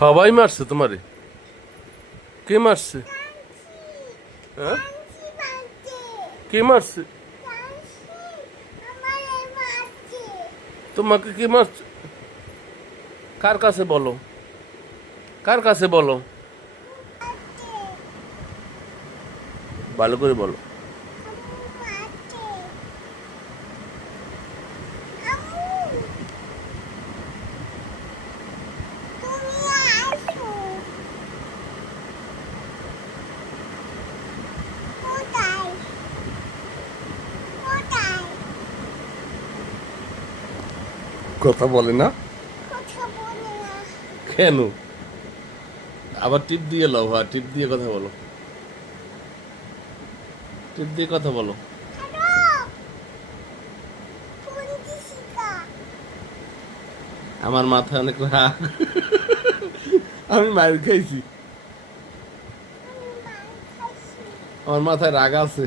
সবাই মারছে তোমারে? কে মারছে? হ্যাঁ, কে মারছে তোমাকে? কে মারছে? কার কাছে বলো, কার কাছে বলো, ভালো করে বলো। কথা বলে না কেন? আবার টিপ দিয়ে লও, হ্যাঁ টিপ দিয়ে কথা বলো, টিপ দিয়ে কথা বলো। আমার মাথায় অনেক রাগ, আমি মার খাইছি, আমার মাথায় রাগ আছে।